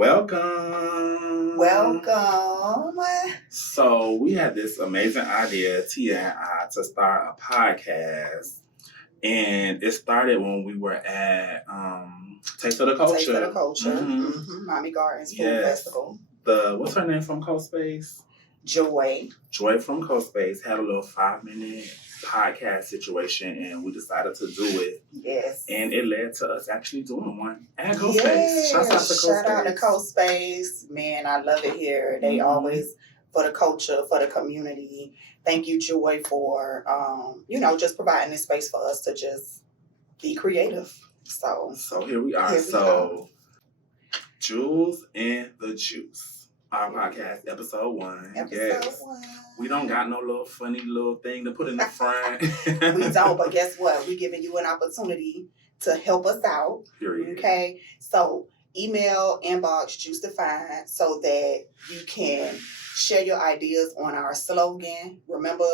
Welcome. So we had this amazing idea, Tia and I, to start a podcast. And it started when we were at Taste of the Culture. Taste of the Culture. Mm-hmm. Miami Gardens Food Festival. What's her name from Coast Space? Joy from Coast Space had a little 5-minute podcast situation, and we decided to do it. Yes. And it led to us actually doing one at Coast Space. Shout out to Coast Space. Man, I love it here. They always, for the culture, for the community. Thank you, Joy, for, just providing this space for us to just be creative. So here we are. Jules and the Juice. Our podcast, episode 1. Episode 1. We don't got no little funny little thing to put in the front. We don't, but guess what? We're giving you an opportunity to help us out. Period. Okay? So email, inbox, Juice Defined so that you can share your ideas on our slogan. Remember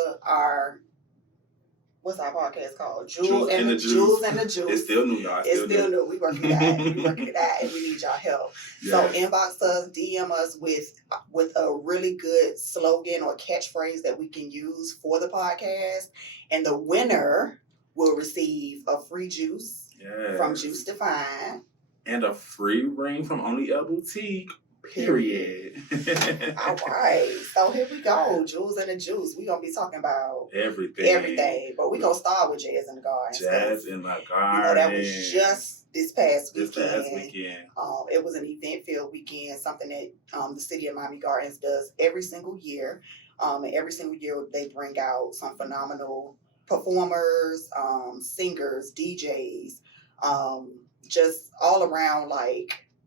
what's our podcast called? Jules and the Juice. It's still new, y'all. It's still new. We working it out. And we need y'all help. Yes. So inbox us, DM us with a really good slogan or catchphrase that we can use for the podcast. And the winner will receive a free juice from Juice Defined. And a free ring from Only L Boutique. Period. All right. So here we go. Jules and the Juice. We're going to be talking about everything. But we're going to start with Jazz in the Garden. Jazz in the Garden. That was just this past weekend. It was an event-filled weekend, something that the City of Miami Gardens does every single year. And every single year they bring out some phenomenal performers, singers, DJs, just all around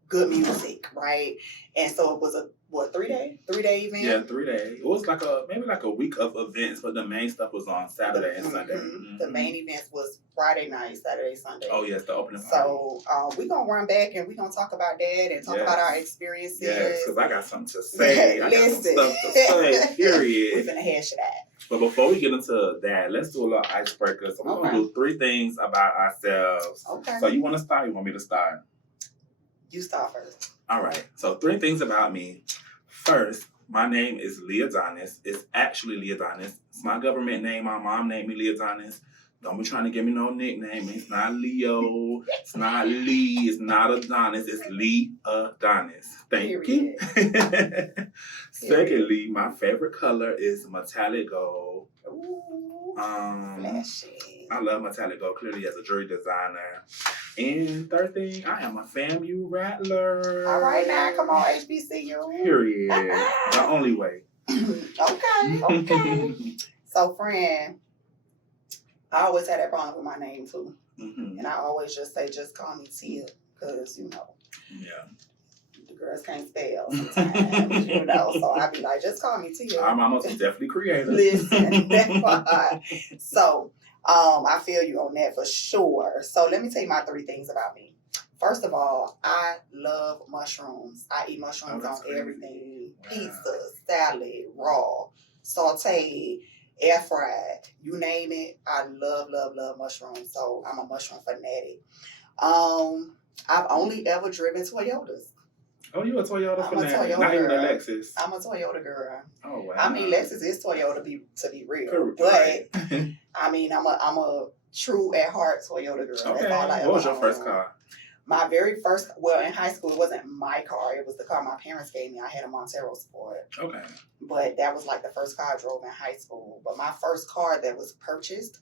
good music, right? And so it was a 3-day event? Yeah, 3 days. It was maybe a week of events, but the main stuff was on Saturday and Sunday. Mm-hmm. The main events was Friday night, Saturday, Sunday. Oh, yes, the opening party. So we're going to run back and we're going to talk about that and talk about our experiences. Yes, because I got something to say. I got some stuff to say, period. We're going to hash it out. But before we get into that, let's do a little icebreaker. So we're going to do 3 things about ourselves. Okay. So you want to start? You want me to start? You start first. All right. So 3 things about me. First, my name is Leodonis. It's actually Leodonis. It's my government name. My mom named me Leodonis. Don't be trying to give me no nickname. It's not Leo. It's not Lee. It's not Adonis. It's Leodonis. Thank you. Secondly, my favorite color is metallic gold. Ooh, flashy. I love metallic gold, clearly as a jewelry designer. And third thing, I am a FAMU rattler. All right now, come on, HBCU. Period. The only way. Okay. So, friend, I always had that problem with my name too. Mm-hmm. And I always just say, just call me Tia, because, Yeah. The girls can't spell sometimes, so I be like, just call me Tia. Our mama's definitely creative. Listen, that's why. So, I feel you on that for sure. So let me tell you my 3 things about me. First of all, I love mushrooms. I eat mushrooms on everything. Wow. Pizza, salad, raw, sauteed, air fried, you name it. I love mushrooms. So I'm a mushroom fanatic. I've only ever driven Toyotas. Oh, you a Toyota fanatic? Not even a Lexus. I'm a Toyota girl. Oh wow. I mean, Lexus is Toyota to be real, but I mean, I'm a true at heart Toyota girl. Okay. That's all I what was your first car? My very first, in high school, it wasn't my car. It was the car my parents gave me. I had a Montero Sport. Okay. But that was the first car I drove in high school. But my first car that was purchased,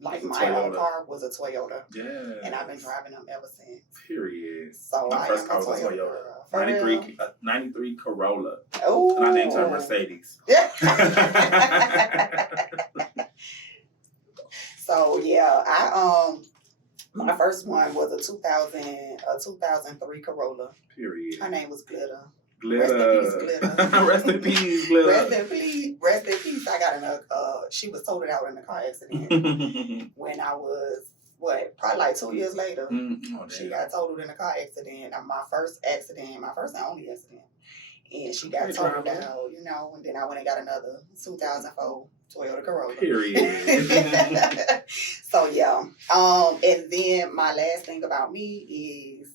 my own car, was a Toyota. Yeah. And I've been driving them ever since. Period. So my first car was a Toyota. 93 Corolla. Oh. And I named her Mercedes. So yeah, my first one was a 2003 Corolla. Period. Her name was Glitter. Rest in peace, Glitter. Rest in peace. I got in she was totaled out in a car accident when I was, probably 2 years later. She got totaled in a car accident. My first and only accident. And she got totaled out, and then I went and got another 2004 Toyota Corolla. Period. So, yeah. And then my last thing about me is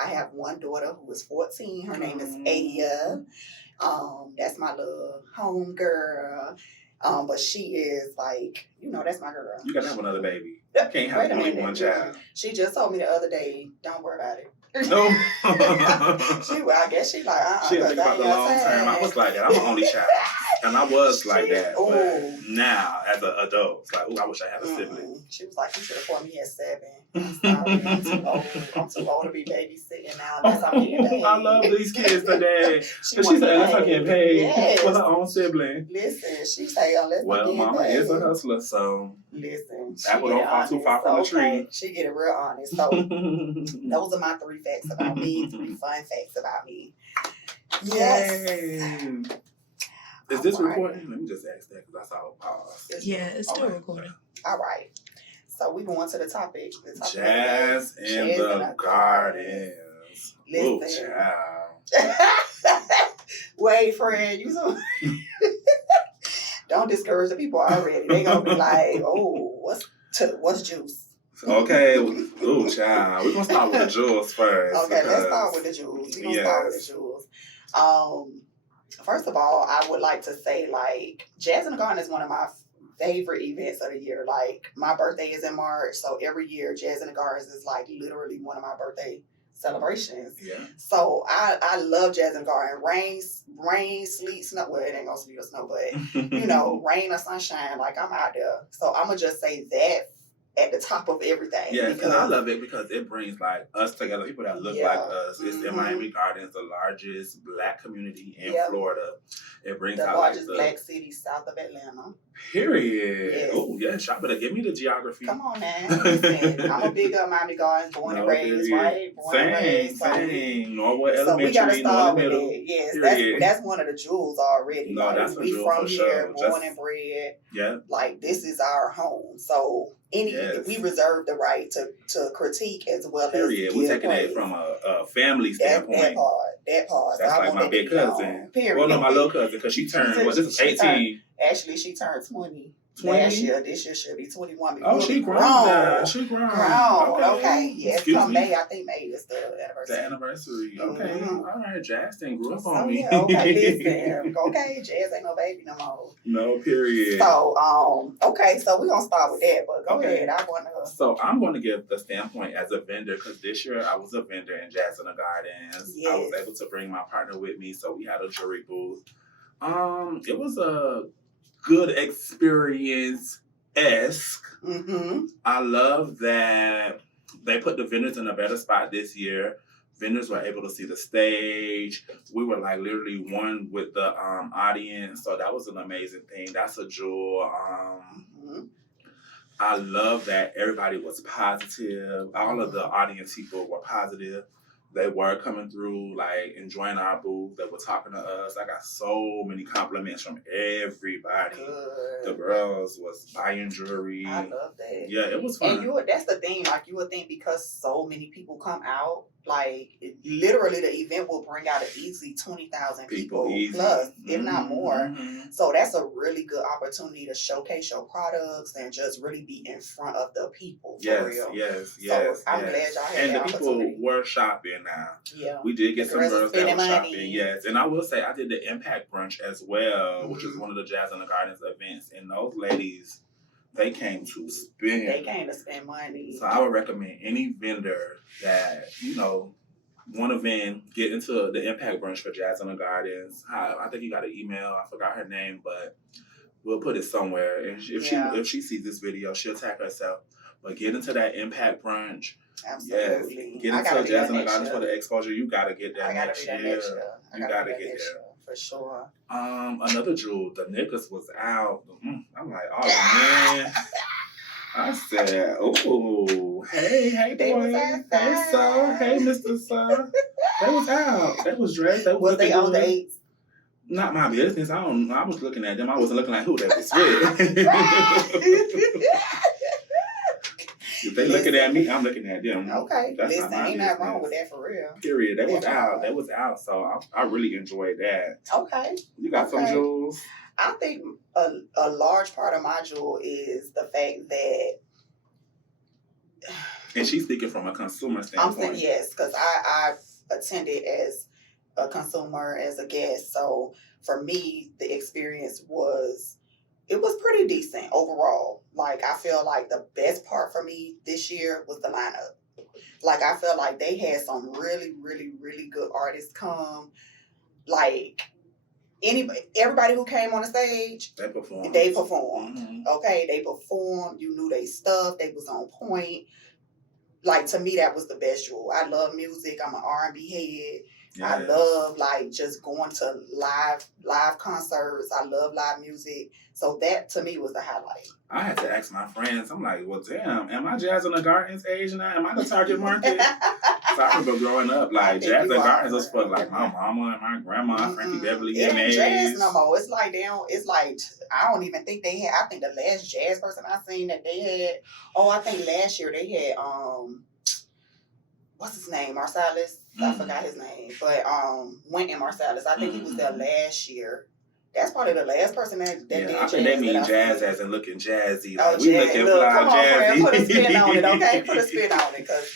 I have one daughter who is 14. Her name is Mm. Aya. That's my little home girl. But she is like, that's my girl. You gotta have another baby. You can't have only one child. She just told me the other day, don't worry about it. No. I guess she like, She didn't think about the long term. I was like that. I'm an only child. And I was like that. But now, as an adult, it's like, I wish I had a sibling. She was like, you should have called me at 7. I'm sorry, I'm too old. I'm too old to be babysitting now. Unless I'm getting paid. I love these kids today. She said, unless I'm getting paid for her own sibling. Listen, she say, unless I'm getting Mama paid. is a hustler, so. Listen, apple don't fall too far from the tree. She get it real honest. So, those are my 3 facts about me, 3 fun facts about me. Yes. Yay. Is this recording? Let me just ask that because I saw a pause. Yeah, it's still recording. All right. So we going to the topic. Jazz in the gardens. Listen. Child. Wait, friend, you so don't discourage the people already. They gonna be like, oh, what's juice? Okay. Ooh, child. We're gonna start with the jewels first. Okay, let's start with the jewels. We're gonna start with the jewels. First of all, I would like to say, like, Jazz in the Garden is one of my favorite events of the year. Like, my birthday is in March, so every year Jazz in the Gardens is like literally one of my birthday celebrations. Yeah. So I love Jazz in the Garden. Rain, sleet, snow. Well, it ain't gonna sleet or snow, but rain or sunshine, like I'm out there. So I'm gonna just say that at the top of everything. Yeah, and I love it because it brings like us together, people that look like us. It's in Miami Gardens, the largest Black community in Florida. It brings the out largest like Black city south of Atlanta. Period. Yes. Oh yes, y'all better give me the geography. Come on, man. Listen, I'm a big Miami Gardens, born and raised, right? Born and raised. Same. Norwood So Elementary, we gotta start with Middle. it. Yes, that's one of the jewels already. No, like, that's a we jewel from for here, sure. born and bred. Yeah. Like, this is our home. So we reserve the right to critique as well as we're taking it from a family standpoint. That part. That's like my big cousin. Well, no, my little cousin, because she turned, this is 18. Actually, she turned 20. 20? Last year, this year she'll be 21. Oh, she grown now. She grown. Okay. Yes, come May. I think May is the anniversary. The anniversary. Okay. Mm-hmm. All right. Jazz didn't grow up on me. Yeah, okay, listen. Okay, Jazz ain't no baby no more. No, period. So, okay, so we're going to start with that, but go ahead. So I'm going to give the standpoint as a vendor, because this year I was a vendor in Jazz in the Gardens. Yes. I was able to bring my partner with me, so we had a jury booth. It was a good experience-esque. Mm-hmm. I love that they put the vendors in a better spot this year. Vendors were able to see the stage. We were like literally one with the audience, so that was an amazing thing. That's a jewel. I love that everybody was positive. All of the audience people were positive. They were coming through, like, enjoying our booth. They were talking to us. I got so many compliments from everybody. Good. The girls was buying jewelry. I love that. Yeah, it was fun. And that's the thing. Like, you would think because so many people come out, like, literally the event will bring out an easy 20,000 people plus, if not more. Mm-hmm. So that's a really good opportunity to showcase your products and just really be in front of the people. For real. Yes. So I'm glad y'all had and that the people were shopping now. Yeah. We did get some girls that were money. shopping. Yes. And I will say I did the Impact Brunch as well, which is one of the Jazz in the Gardens events. And those ladies, they came to spend. They came to spend money. So I would recommend any vendor that, want to vend, get into the Impact Brunch for Jazz in the Gardens. I think you got an email. I forgot her name, but we'll put it somewhere. And if she sees this video, she'll tag herself. But get into that Impact Brunch. Absolutely. Yes. Get into Jazz in the Gardens for the exposure. You got to get that next year. You got to get there. For sure. Another jewel, the niggas was out. I'm like, oh man. I said, oh, hey boy, hey sir, hey Mr. Sir. They was out. They was dressed. They was they on dates? Not my business. I don't know. I was looking at them. I wasn't looking at who they was with. If they looking at me, I'm looking at them. Okay. That's listen, ain't nothing wrong with that for real. Period. They was out. They was out. So I really enjoyed that. Okay. You got some jewels? I think a large part of my jewel is the fact that And she's speaking from a consumer I'm standpoint. saying yes, because I attended as a consumer, as a guest. So for me, the experience was pretty decent overall. Like I feel like the best part for me this year was the lineup. Like I felt like they had some really, really, really good artists come. Like everybody who came on the stage, They performed. Mm-hmm. Okay, they performed. You knew they stuff. They was on point. Like to me, that was the best jewel. I love music. I'm an R&B head. Yes. I love like just going to live concerts. I love live music. So that to me was the highlight. I had to ask my friends. I'm like, well, damn, am I Jazz in the Gardens age now? Am I the target market? So I remember growing up, like Jazz in the Gardens was for like my mama and my grandma, Frankie Beverly. It ain't jazz no more. It's like they don't. It's like I don't even think they had. I think the last jazz person I seen that they had. Oh, I think last year they had what's his name? Marsalis. I forgot his name, but Wynton Marsalis. I think he was there last year. That's probably the last person that did jazz. I think they mean jazz as in looking jazzy. Like, we looking fly come on, jazzy. Friend, put a spin on it, okay? Put a spin on it, because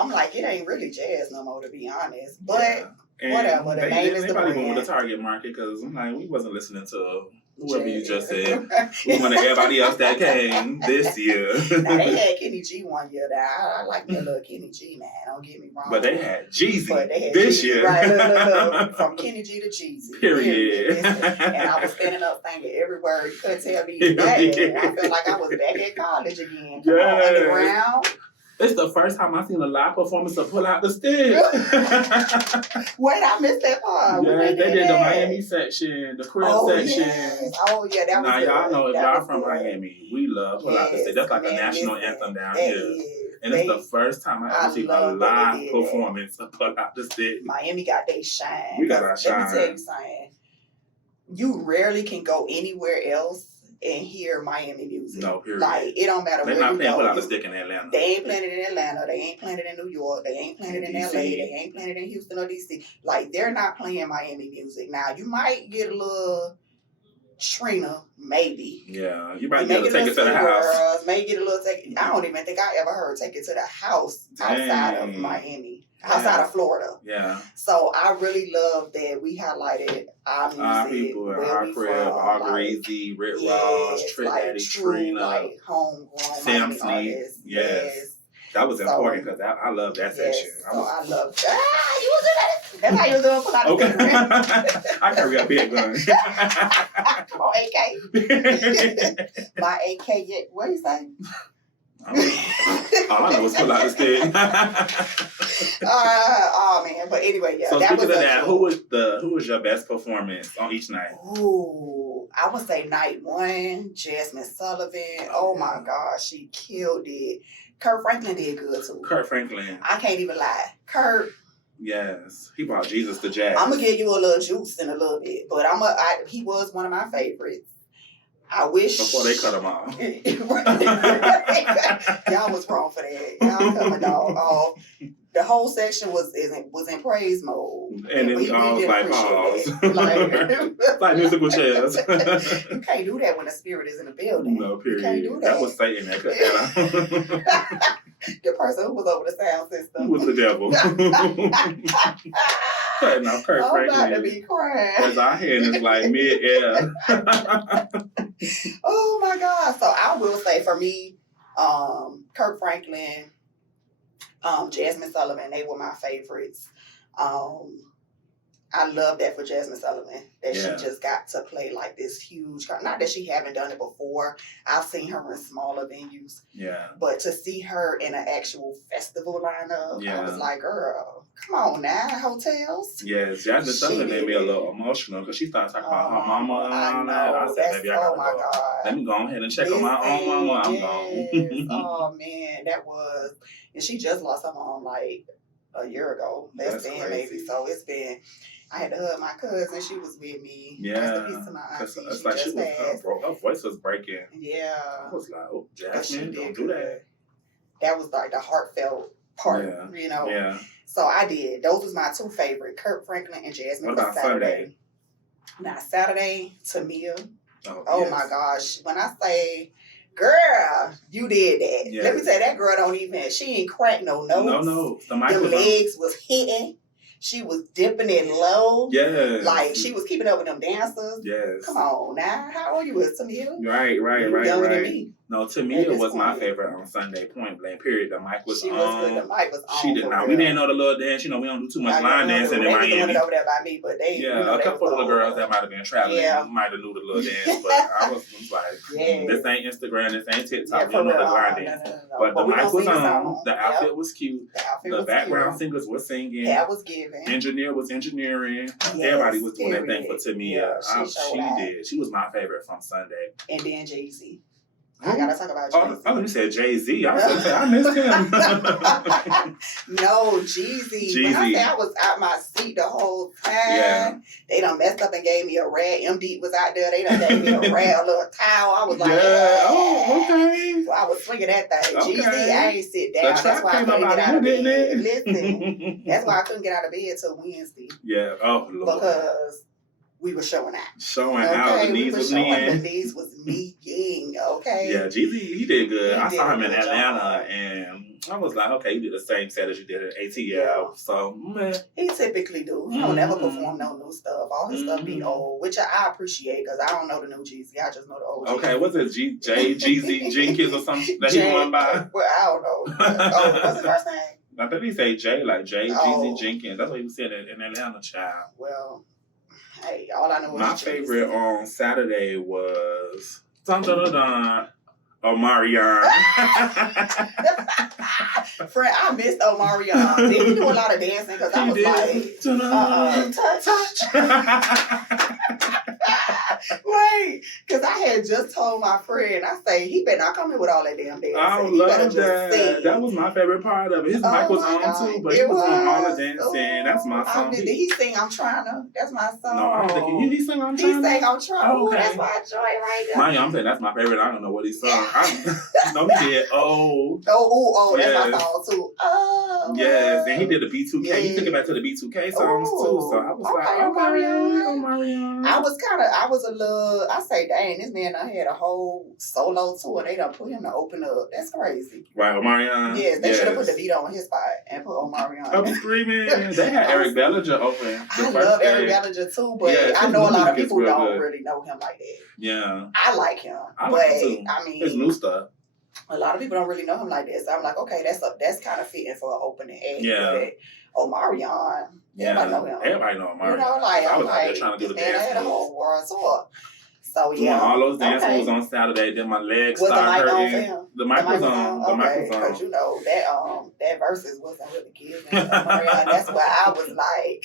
I'm like, it ain't really jazz no more, to be honest. But whatever, the name is the brand. They probably went with the target market, because I'm like, we wasn't listening to whoever you just said. We wanted everybody else that came this year. Now, they had Kenny G one year. I like me a little Kenny G, man. Don't get me wrong. But they had Jeezy this year. Right, look. From Kenny G to Jeezy. Period. And I was standing up singing every word. You couldn't tell me nothing. I felt like I was back at college again. Come on, underground. It's the first time I seen a live performance to pull out the stick. Wait, I missed that part. Yeah, they did the Miami section, the crib section. Yes. Oh, yeah, that was Now, y'all know if that y'all from Miami, we love pull out the stick. That's like a national anthem down here. And it's the first time I ever seen a live performance to pull out the stick. Miami got their shine. We got our shine. Let me tell you something. You rarely can go anywhere else and hear Miami music. No, period. Like, it don't matter where you go. They're not playing Pull Out the Stick in Atlanta. They ain't playing it in Atlanta. They ain't playing it in New York. They ain't playing it in LA. They ain't playing it in Houston or DC. Like, they're not playing Miami music. Now, you might get a little Trina, maybe. Yeah, you might be able to take it to the house. Maybe get a little I don't even think I ever heard Take It to the House outside of Miami. Outside of Florida. Yeah. So I really love that we highlighted our music. Our people, our crib, our Greasy, Rick Ross, Trick Daddy, Trina, like homegrown Sam Sneak. Yes. That was important because I love that section. I love that. You was doing that. That's how you was doing Pull Out the Stick. I carry a big gun. Come on, AK. My AK, what do you say? All I know is Pull Out the Stick. Oh man, but anyway, yeah. So speaking of that, who was your best performance on each night? Ooh, I would say night one, Jasmine Sullivan. Oh my gosh, she killed it. Kurt Franklin did good too. Kurt Franklin. I can't even lie. Kurt. Yes, he brought Jesus to jazz. I'm gonna give you a little juice in a little bit, but he was one of my favorites. I wish before they cut him off. Y'all was wrong for that. Y'all cut my dog off. The whole section was in praise mode, and then we all like pause, like musical chairs. You can't do that when the spirit is in the building. No, period. You can't do that. That was Satan that cut that out. The person who was over the sound system. Who was the devil? Cutting off Kurt Franklin. I'm about to be crying. As our hand is like mid-air. Oh my God. So I will say for me, Kurt Franklin, Jasmine Sullivan, they were my favorites. I love that for Jasmine Sullivan, that she just got to play like this huge, not that she haven't done it before. I've seen her in smaller venues. Yeah. But to see her in an actual festival lineup, I was like, girl, come on now, hotels. Yes, Jasmine Sullivan made me a little emotional because she started talking about her mama and all that. I said, maybe I gotta go. Let me go ahead and check on my own mama. I'm gone. Oh man, that was, and she just lost her mom like a year ago. That's been maybe. So it's been. I had to hug my cousin. She was with me. Yeah. Rest in peace to my auntie. It's like she was, her voice was breaking. Yeah. I was like, oh, Jasmine, don't do that. That was like the heartfelt part, you know. Yeah. So I did. Those was my two favorite, Kurt Franklin and Jasmine. What about Saturday? Now, Saturday, Tamia. Oh my gosh. When I say, girl, You did that. Yes. Let me tell you, that girl don't even, she ain't crack no notes. No. The mic Them was legs was hitting. She was dipping it low. Yes. Like, she was keeping up with them dancers. Yes. Come on now. How old you was, Tamia? Right. You younger than me. No, Tamia was my favorite on Sunday, point blank, period. The mic was She was good. The mic was on. She did not. We didn't know the little dance. You know, we don't do too much line dancing in Miami. They was over there by me, but they, yeah, you know, a couple of the girls that might have been traveling might have knew the little dance, but I was like, this ain't Instagram, this ain't TikTok. We don't know the line dance. But the mic was on. The outfit was cute. The background singers were singing. That was giving. Engineer was engineering. Everybody was doing their thing for Tamia. She did. She was my favorite from Sunday. And then Jay-Z. I gotta talk about Jay-Z. Oh, you said Jay-Z. I was gonna say, I missed him. No, Jeezy. When I say I was out my seat the whole time, they done messed up and gave me a rag. MD was out there. They done gave me a rag, a little towel. I was like, okay. So I was swinging that thing. Okay. Jeezy, I ain't sit down. That's why I couldn't get out of bed. Listen, that's why I couldn't get out of bed till Wednesday. Yeah. Oh, Lord. Because we were showing out. Out. The knees was kneeing. The knees was kneeing, okay? Yeah, Jeezy, he did good. I saw him in Atlanta, and I was like, okay, you did the same set as you did at ATL. Yeah. So, man. He typically do. He don't never perform no new stuff. All his stuff be old, which I appreciate because I don't know the new Jeezy. I just know the old Jeezy. Okay, what's it? Jeezy Jenkins or something that he won by? Well, I don't know. What's his first name? I think he say J, like Jeezy Jenkins. That's what he said in Atlanta, child. Well, hey, all I know is my favorite on Saturday was Omarion. Friend, I missed Omarion. Did he do a lot of dancing? Because I was like, touch. Wait, because I had just told my friend, I say, he better not come in with all that damn dancing. I love that. That was my favorite part of it. His mic was on too, but he was doing all the dancing. That's my song. Did he sing I'm Trying to? That's my song. No, I don't think he sang I'm Trying to. He sang I'm Trying to. Oh, okay. That's my joy right there. I'm saying that's my favorite. I don't know what he sung. No, he did. That's my song too. Oh. Yes, and he did the B2K. Yeah. He took it back to the B2K songs too. So I was like, Omarion. I was a little, I say, dang, this man done had a whole solo tour. They done put him to open up. That's crazy. Right, Omarion? Yes, they should have put the beat on his spot and put Omarion. I'm screaming. They had Eric Bellinger open. I love Eric Bellinger too, but I know a lot of people don't really know him like that. Yeah. I like him. I like him too. I mean, his new stuff. A lot of people don't really know him like that. So I'm like, okay, that's kind of fitting for an opening act. Yeah. Omarion. Everybody know him. Everybody know Omarion. You know, like, I was out there trying to do the dance. I had a whole world tour. So doing all those dance moves on Saturday, then my legs started hurting. The mic was on. The mic was on. Because you know that verses wasn't really giving. That's why I was like,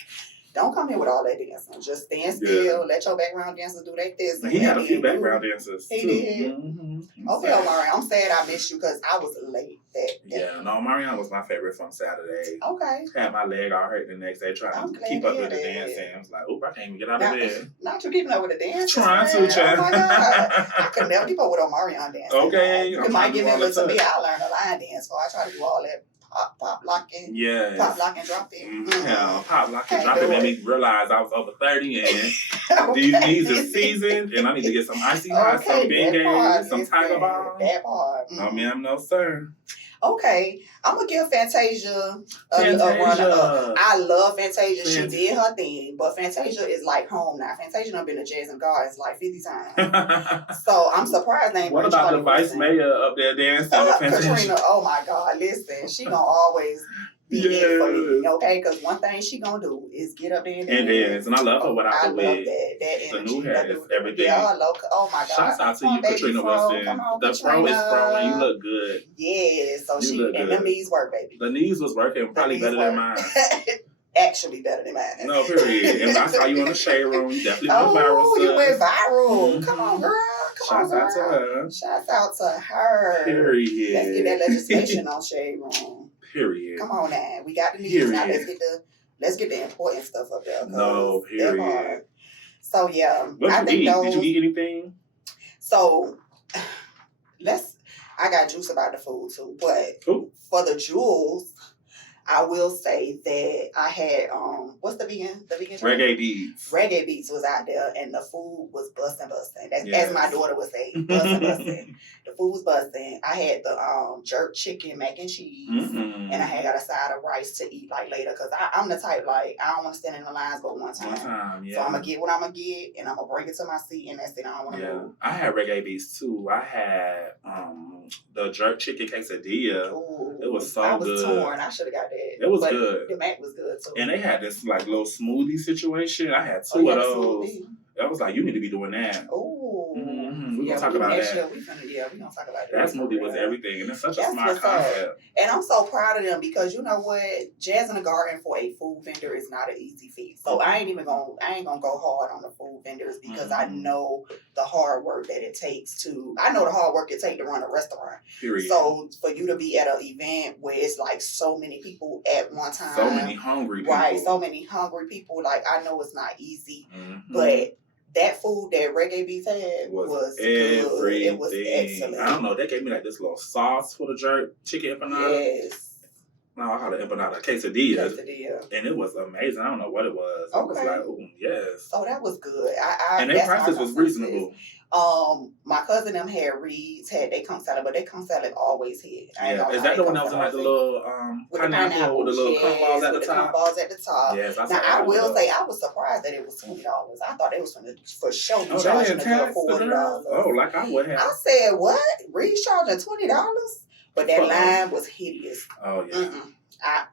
don't come here with all that dancing. Just stand still. Let your background dancers do their thing. He had a few background dancers too. He did. Mm-hmm. Okay, Omarion, I'm sad I missed you because I was late that day. Yeah, no, Omarion was my favorite from Saturday. Okay. Had my leg all hurt the next day trying to keep up with the dancing. I was like, oop, I can't even get out of bed. Not you keeping up with the dance. Trying to, child. Oh my God. I could never keep up with Omarion dancing. Okay. You might give me a little to me. I learned a line dance, so I try to do all that. Pop, locking. Yes. Pop, lock, and drop it. Mm-hmm. Yeah, pop, lock, and drop it made me realize I was over 30 and these knees are seasoned and I need to get some icy hot, some Bengay, some Tiger Balm. That part. No, ma'am, no, sir. Okay, I'm gonna give Fantasia a runner-up. I love Fantasia. She did her thing, but Fantasia is like home now. Fantasia done been to Jazz and Gardens like 50 times. So I'm surprised they ain't. What about the vice mayor up there dancing with Fantasia? Katrina, oh my God, listen, she gonna always be there for me, okay? Because one thing she gonna do is get up there and dance. And I love her without the wig. I love that the new hair is everything. Yeah, oh my God. Shouts out to you, Katrina Wilson. The fro is throwing. You look good. Yeah, so the knees work, baby. The knees was working probably better than mine. Actually better than mine. No, period. And I saw you on the shade room. You definitely went viral. Oh, you went viral. Come on, girl. Shouts out to her. Shouts out to her. Period. Let's get that legislation on shade room. Period. Come on now. We got the news now. Let's get the important stuff up there. No, period. So yeah. What did you eat? Did you eat anything? So I got juice about the food too, but for the jewels, I will say that I had what's the vegan drink? Reggae beats. Reggae Beats was out there, and the food was busting. That's as my daughter would say, busting. The food was busting. I had the jerk chicken mac and cheese, and I had got a side of rice to eat like later, because I'm the type like I don't want to stand in the lines but one time. Yeah. So I'm gonna get what I'm gonna get, and I'm gonna bring it to my seat, and that's it. I don't want to move. I had reggae beats too. I had the jerk chicken quesadilla. Ooh, it was so good. I was good. torn. I should have got that. It was good. The mac was good too. And they had this like little smoothie situation. I had two of those. I was like, you need to be doing that. Oh, we're gonna talk about that. We're gonna talk about that smoothie was everything, and it's such a smart concept. And I'm so proud of them, because you know what, Jazz in the Garden for a food vendor is not an easy feat. So I ain't gonna go hard on the food vendors, because I know the hard work that it takes to. I know the hard work it takes to run a restaurant. Period. So for you to be at an event where it's like so many people at one time, so many hungry people, right? So many hungry people. Like, I know it's not easy, but that food that Reggae Beats had was everything. Good. It was excellent. I don't know. They gave me like this little sauce for the jerk chicken empanada. Yes. No, I called it empanada quesadilla. And it was amazing. I don't know what it was. Okay. It was like, ooh, yes. So that was good. And their prices was reasonable. My cousin them had Reed's, had they conch salad, but they conch salad always hit. Yeah, is that the one that was in like the little pineapple with the little conch balls at the top? Balls at the top. Yes, now I will say I was surprised that it was $20. I thought it was for sure charging $40. Oh, like I would have. I said, what? Reed's charging $20? But that line was hideous. Oh yeah.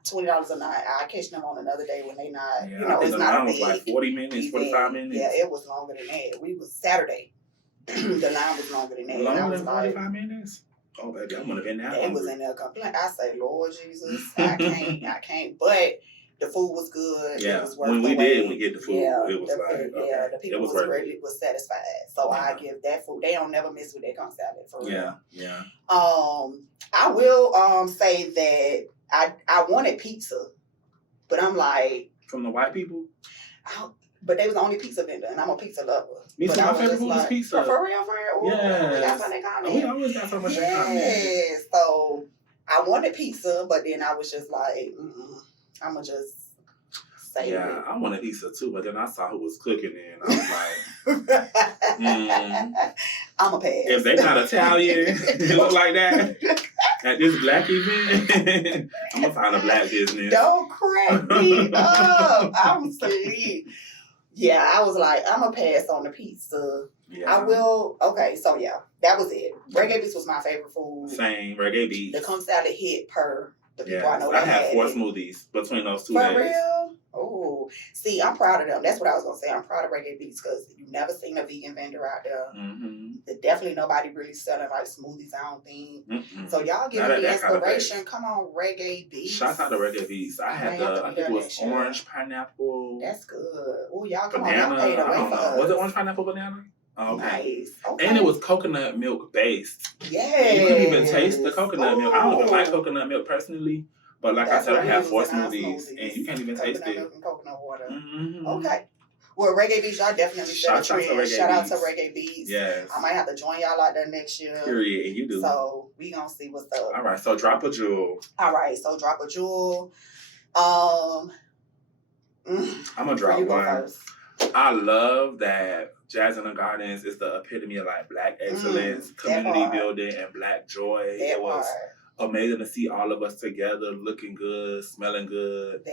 $20 a night. I catch them on another day when they not. Yeah, you know, it's not a big. Was like 40 minutes, 45 minutes. Yeah, it was longer than that. We was Saturday. The line was longer than that. Longer than 45 minutes? Oh, baby, I'm gonna be now. They was in there complaining. I say, Lord Jesus, I can't. But the food was good. Yeah, it was worth when we wait. did get the food, it was the people was satisfied. So I give that food. They don't never miss with their conch salad for real. Yeah. I will say that I wanted pizza, but I'm like, from the white people. But they was the only pizza vendor, and I'm a pizza lover. Me too. My favorite food is pizza. For real? Yeah. We got something in common. We always got so much in common. Yes. So I wanted pizza, but then I was just like, I'm going to just say it. Yeah, I wanted pizza too, but then I saw who was cooking it, and I was like, I'm a pass. If they not Italian, they look like that at this black event, I'm going to find a black business. Don't crack me up. I'm sleep. Yeah, I was like, I'm going to pass on the pizza. Yeah. I will. Okay, so yeah, that was it. Reggae Beats was my favorite food. Same, Reggae Beats. The conch salad hit per the people I know. I had 4 smoothies between those 2 days. For real? Oh, see, I'm proud of them. That's what I was going to say. I'm proud of Reggae Beats, because you've never seen a vegan vendor out there. Definitely nobody really selling like smoothies, I don't think. So y'all give me the inspiration. Kind of come on, Reggae Beats. Shout out to Reggae Beats. I had I think it was orange pineapple. That's good. Oh, y'all come banana, on, y'all paid away for us. Was it orange pineapple banana? Oh, okay. Nice. Okay. And it was coconut milk based. Yeah. You couldn't even taste the coconut milk. I don't even like coconut milk personally. But like I said, I had 4 smoothies, and you can't even taste it. Milk and coconut water. Okay. Well, Reggae Beats, y'all definitely set a trend. Shout out to Reggae Beats. Yes. I might have to join y'all out there next year. Period. And you do. So we gonna see what's up. All right. So drop a jewel. All right. So drop a jewel. I'm gonna drop one. First. I love that Jazz in the Gardens is the epitome of like black excellence, community building, and black joy. It was amazing to see all of us together, looking good, smelling good,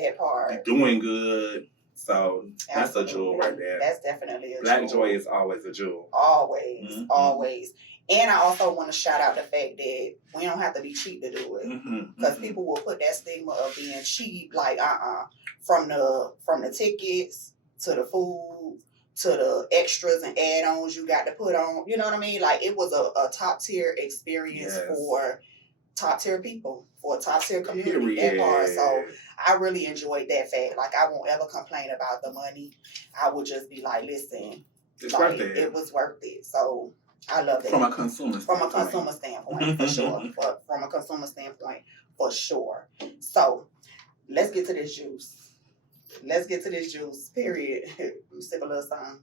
doing good. So that's a jewel right there. That's definitely a jewel. Black joy is always a jewel. Always, always. And I also want to shout out the fact that we don't have to be cheap to do it, because people will put that stigma of being cheap, like from the tickets to the food to the extras and add-ons you got to put on. You know what I mean? Like, it was a top tier experience for top tier people, for a top tier community. That part. So I really enjoyed that fact. Like, I won't ever complain about the money. I would just be like, listen, it's like, worth it. It was worth it. So I love it. From a consumer standpoint, for sure. From a consumer standpoint, for sure. So let's get to this juice. Period. Sip a little something.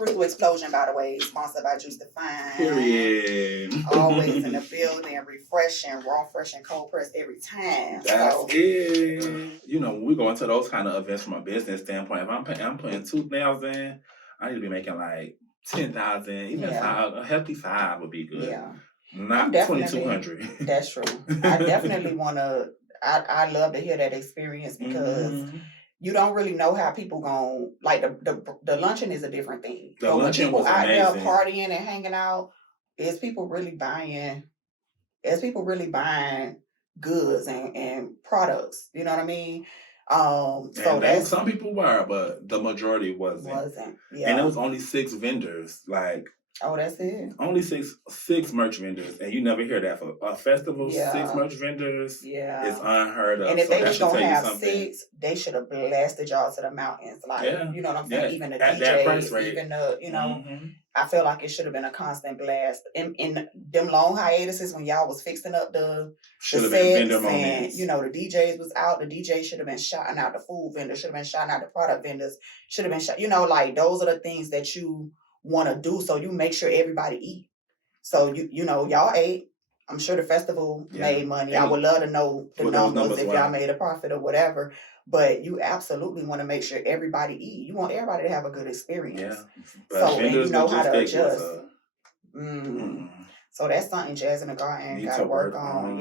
Crystal Explosion, by the way, sponsored by Juice Define. Period. Always in the building, refreshing, raw, fresh, and cold pressed every time. That's so, it. You know, when we go into those kind of events from a business standpoint, if I'm putting 2,000, I need to be making like 10,000, even a healthy 5 would be good. Yeah. Not 2,200. That's true. I definitely want to. I love to hear that experience because you don't really know how people gon' like the luncheon is a different thing. The luncheon was amazing. Out there partying and hanging out, is people really buying goods and products. You know what I mean? Some people were, but the majority wasn't. Yeah. And it was only 6 vendors. Like, oh, that's it. Only six merch vendors, and you never hear that for a festival. 6 merch vendors, it's unheard of. And if they was gonna have 6, they should have blasted y'all to the mountains. Like, you know what I'm saying? Even the DJs, even the, you know, I feel like it should have been a constant blast. In them long hiatuses when y'all was fixing up the sets and, you know, the DJs was out. The DJs should have been shouting out the food vendors, should have been shouting out the product vendors, should have been you know, like those are the things that you want to do, so you make sure everybody eat. So you know, y'all ate. I'm sure the festival made money. I would love to know the numbers if y'all made a profit or whatever. But you absolutely want to make sure everybody eat. You want everybody to have a good experience. So and you know how to adjust. So that's something Jazz in the Garden got to work on.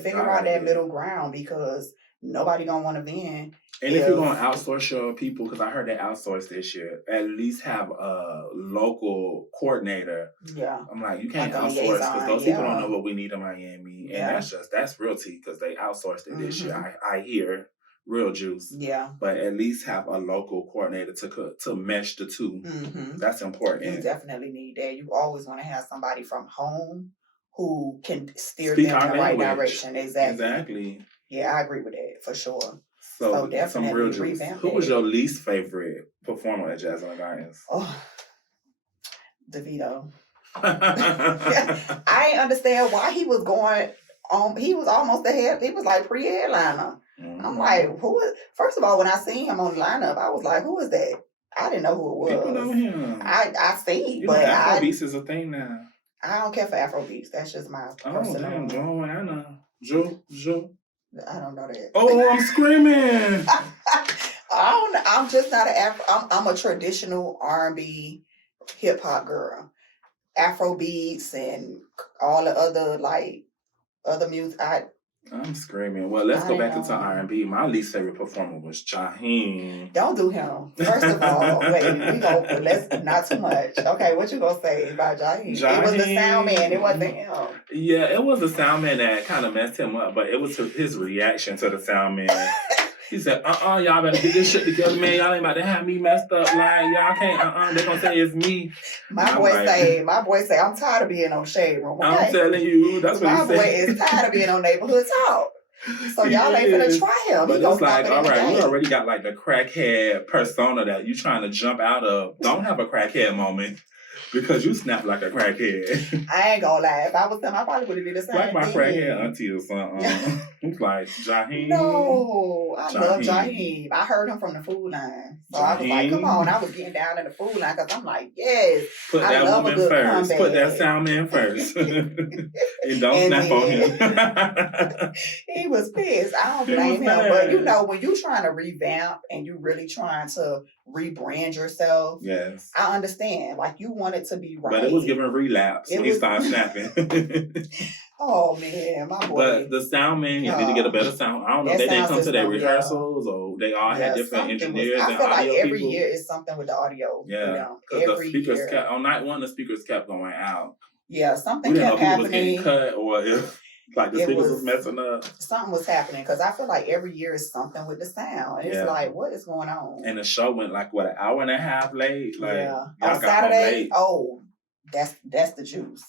Figure out that middle ground because nobody gonna want to vend. And if you're gonna outsource your people, because I heard they outsourced this year, at least have a local coordinator. Yeah, I'm like, you can't outsource because those people don't know what we need in Miami, and that's realty because they outsourced it this year. I hear real juice. Yeah, but at least have a local coordinator to mesh the two. That's important. You definitely need that. You always want to have somebody from home who can steer them in the right direction. Exactly. Yeah, I agree with that for sure. So definitely some real juice. Who was your least favorite performer at Jazz in the Gardens? Oh, DeVito. I ain't understand why he was going on. He was almost ahead. He was like pre-headliner. I'm like, who is? First of all, when I seen him on the lineup, I was like, who is that? I didn't know who it was. People know him. I see, but Afrobeats is a thing now. I don't care for Afrobeats. That's just my personal. Damn, Joanna, Joe. I don't know that. Oh, I'm screaming. I'm just not I'm a traditional R&B hip hop girl. Afrobeats and all the other other music. I'm screaming. Well, let's go back into R&B. My least favorite performer was Jaheim. Don't do him. First of all, let's not too much. Okay, what you gonna say about Jaheim? It was the sound man. It wasn't him. Yeah, it was the sound man that kind of messed him up, but it was his reaction to the sound man. He said, y'all better get this shit together, man. Y'all ain't about to have me messed up. Like, y'all can't, they gonna say it's me. My boy say, I'm tired of being on Shade Room. Okay? I'm telling you, that's what he said. My boy is tired of being on Neighborhood Talk. So y'all ain't finna try him. But it's like, all right, we already got like the crackhead persona that you trying to jump out of. Don't have a crackhead moment. Because you snap like a crackhead. I ain't gonna lie. If I was him, I probably would have did the same like my crackhead auntie or something. It's like Jaheim. No, I love Jaheim. I heard him from the Food Line. So I was like, come on. I was getting down in the Food Line because I'm like, yes. Put that woman first. Put that sound man first. And don't snap on him. He was pissed. I don't blame him. But you know, when you're trying to revamp and you really trying to rebrand yourself, yes, I understand. Like you want it to be right. But it was giving relapse when he started snapping. Oh man, my boy. But the sound man, you need to get a better sound. I don't know. They didn't come to their rehearsals or they all had different engineers and audio people. I feel like every year is something with the audio. Yeah. Because the speakers kept, on night one, the speakers kept going out. Yeah, something kept happening. We didn't know if it was getting cut or if like the speakers was messing up. Something was happening because I feel like every year is something with the sound. And it's like, what is going on? And the show went like, an hour and a half late? Like, on Saturday, that's the juice.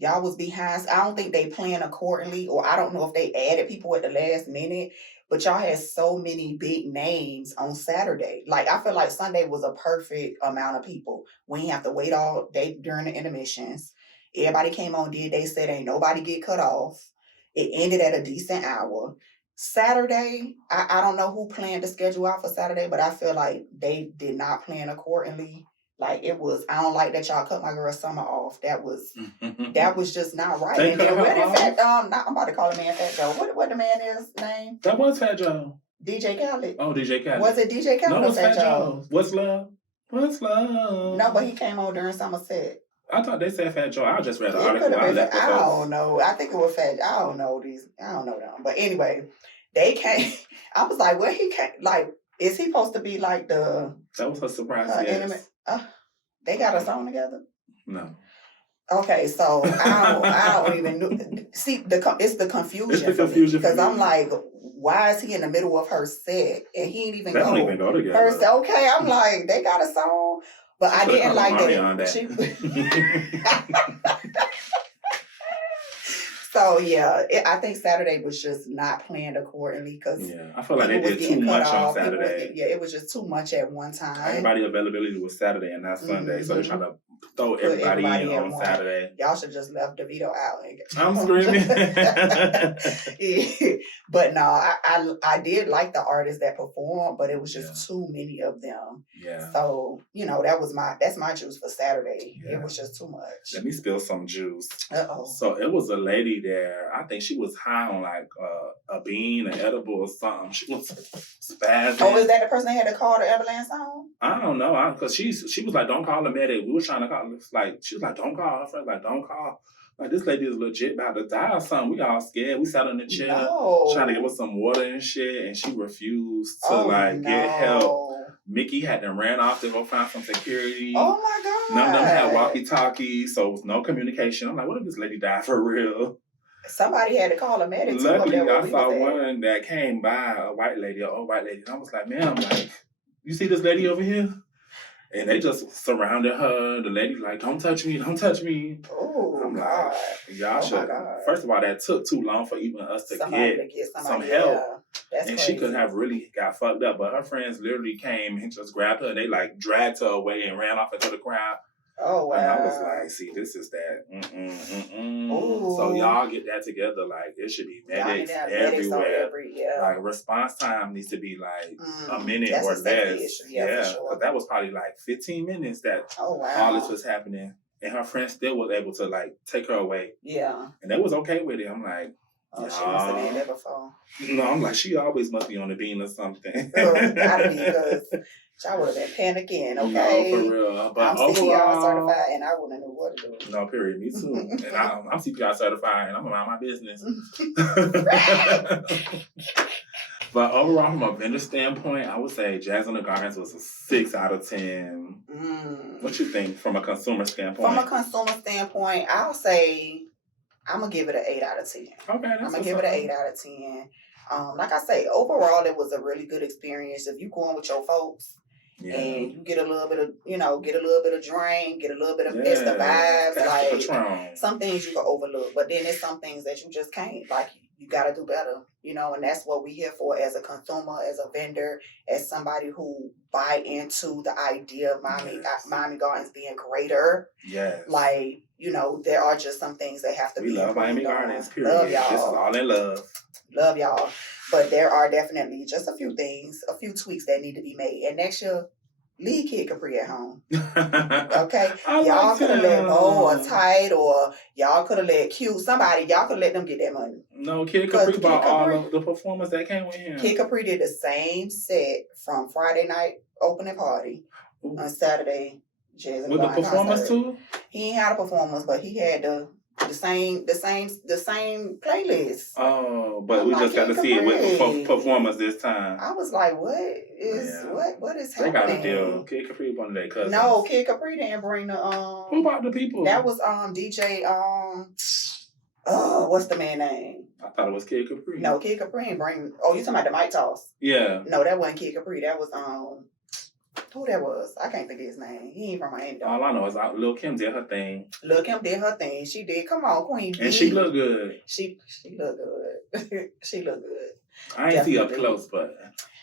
Y'all was behind. I don't think they planned accordingly, or I don't know if they added people at the last minute, but y'all had so many big names on Saturday. Like, I feel like Sunday was a perfect amount of people. We didn't have to wait all day during the intermissions. Everybody came on, they said ain't nobody get cut off. It ended at a decent hour. Saturday, I don't know who planned the schedule out for Saturday, but I feel like they did not plan accordingly. Like it was, I don't like that y'all cut my girl Summer off. That was just not right. They And then cut her what in off? fact, I'm about to call the man Fat Joe. What the man is name? That was Fat Joe. DJ Khaled. Oh, DJ Khaled. Was it DJ Khaled No, or it's Fat Fat Joe? Joe. What's love? What's love? No, but he came on during Summer set. I thought they said Fat Joe. I just read the It article. could have been. left I don't know. I think it was Fat. I don't know them. But anyway, they came. I was like, where he came? Like, is he supposed to be like the? That was a surprise. Yes. They got a song together. No. Okay, so I don't even know. See, it's the confusion. It's the confusion because I'm like, why is he in the middle of her set and he ain't even they go? don't even go together. Her set, okay, I'm like, they got a song, but I didn't like that. So yeah, I think Saturday was just not planned accordingly because I feel like they did too much on Saturday. It was just too much at one time. Everybody availability was Saturday and not Sunday, so they're trying to throw everybody in on Saturday. Y'all should just left DeVito out. I'm screaming. Yeah. But no, I did like the artists that performed, but it was just too many of them. Yeah. So, that's my juice for Saturday. Yeah. It was just too much. Let me spill some juice. Uh-oh. So it was a lady there. I think she was high on like a bean, an edible or something. She was spazzing. Oh, is that the person that had to call the ambulance on? I don't know. Because she was like, don't call the medic. We were trying to call. Like, she was like, don't call. Her friend like, don't call. Like, this lady is legit about to die or something. We all scared. We sat on the chair trying to give her some water and shit, and she refused to get help. Mickey had to ran off to go find some security. Oh my God. None of them had walkie-talkies, so it was no communication. I'm like, what if this lady died for real? Somebody had to call a medic. Luckily, I saw one that came by, an old white lady. And I was like, ma'am, like, you see this lady over here? And they just surrounded her. The lady like, don't touch me, don't touch me. Oh, I'm God. like, y'all should. First of all, that took too long for even us to get some help. Yeah. That's and crazy. She could have really got fucked up. But her friends literally came and just grabbed her and they like dragged her away and ran off into the crowd. Oh, wow. And I was like, see, this is that. So y'all get that together. Like, it should be medics everywhere. Like, response time needs to be like a minute or less. Yeah, for sure. That was probably like 15 minutes that all this was happening. And her friend still was able to like take her away. Yeah. And they was okay with it. I'm like, she must have been there before. No, I'm like, she always must be on the bean or something. Gotta be, because I would have been panicking, okay? No, for real. But I'm CPR certified and I wouldn't know what to do. No, period. Me too. And I'm CPR certified and I'm around my business. But overall, from a vendor standpoint, I would say Jazz in the Gardens was a 6 out of 10. What you think from a consumer standpoint? From a consumer standpoint, I'll say I'm going to give it an 8 out of 10. Okay, I'm going to give it an 8 out of 10. Like I say, overall, it was a really good experience. If you going with your folks and you get a little bit of, get a little bit of drink, get a little bit of extra vibes, like some things you can overlook. But then there's some things that you just can't. Like, you got to do better, and that's what we're here for as a consumer, as a vendor, as somebody who buy into the idea of Miami Gardens being greater. Yes. Like, there are just some things that have to be. We love Miami Gardens, period. Love y'all. This is all in love. Love y'all. But there are definitely just a few things, a few tweaks that need to be made. And next year, leave Kid Capri at home. Okay? Y'all could have let Bo or Tight, or y'all could have let Q, somebody, y'all could let them get that money. No, Kid Capri bought all of the performers that came with him. Kid Capri did the same set from Friday night opening party on Saturday. With the performers too? He ain't had a performance, but he had the same playlist. Oh, but we just got to see it with performers this time. I was like, what is happening? They got a deal. Kid Capri one of their cousins. No, Kid Capri didn't bring the Who brought the people? That was DJ what's the man name? I thought it was Kid Capri. No, Kid Capri didn't bring. Oh, you talking about the Mic Toss? Yeah. No, that wasn't Kid Capri. That was who that was? I can't think of his name. He ain't from Miami. All I know is Lil' Kim did her thing. Lil' Kim did her thing. She did. Come on, Queen B. And she looked good. She looked good. She looked good. I ain't see her up close, but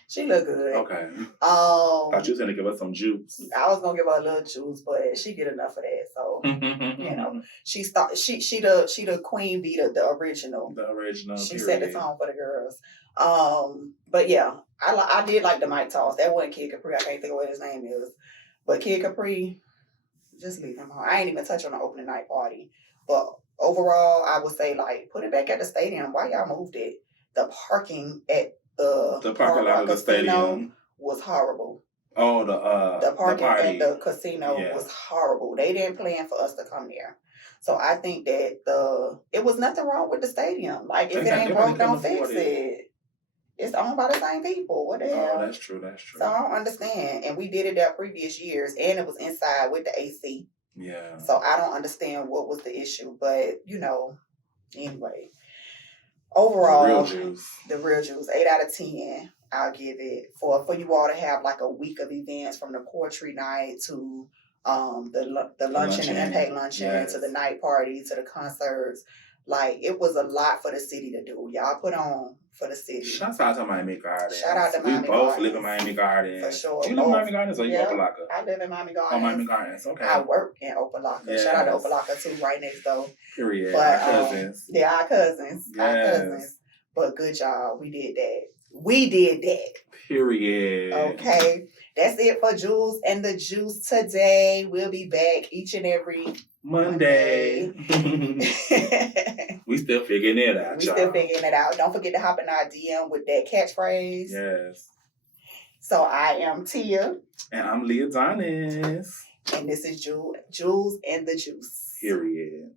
she looked good. Okay. Thought you was gonna give us some juice. I was gonna give her a little juice, but she get enough of that. So she the Queen Bee, the original. The original. She set the tone for the girls. But I did like the Mic Toss. That wasn't Kid Capri. I can't think of what his name is. But Kid Capri, Just leave them home. I ain't even touch on the opening night party. But overall, I would say, like, put it back at the stadium. Why y'all moved it? The parking at the parking lot of the stadium was horrible. Oh, the parking party at the casino Yeah. was horrible. They didn't plan for us to come there. So I think that it was nothing wrong with the stadium. Like, if it ain't broke, don't fix it. It's owned by the same people. What the hell? Oh, that's true. That's true. So I don't understand. And we did it there previous years, and it was inside with the AC. Yeah. So I don't understand what was the issue. But, anyway. Overall, the real juice, 8 out of 10. I'll give it for you all to have like a week of events, from the poetry night to the luncheon, the impact luncheon, to the night party, to the concerts. Like, it was a lot for the city to do. Y'all put on for the city. Shout out to Miami Gardens. Shout out to Miami Gardens. We both live in Miami Gardens. For sure. Do you live in Miami Gardens or you Opalaka? I live in Miami Gardens. Oh, Miami Gardens. Okay. I work in Opalaka. Yes. Shout out to Opalaka too, right next door. Period. But, our cousins. Yeah, our cousins. Yes. Our cousins. But good job. We did that. Period. Okay. That's it for Jules and the Juice today. We'll be back each and every Monday. We still figuring it out. Don't forget to hop in our DM with that catchphrase. Yes. So I am Tia. And I'm Leah Donis. And this is Jules and the Juice. Period.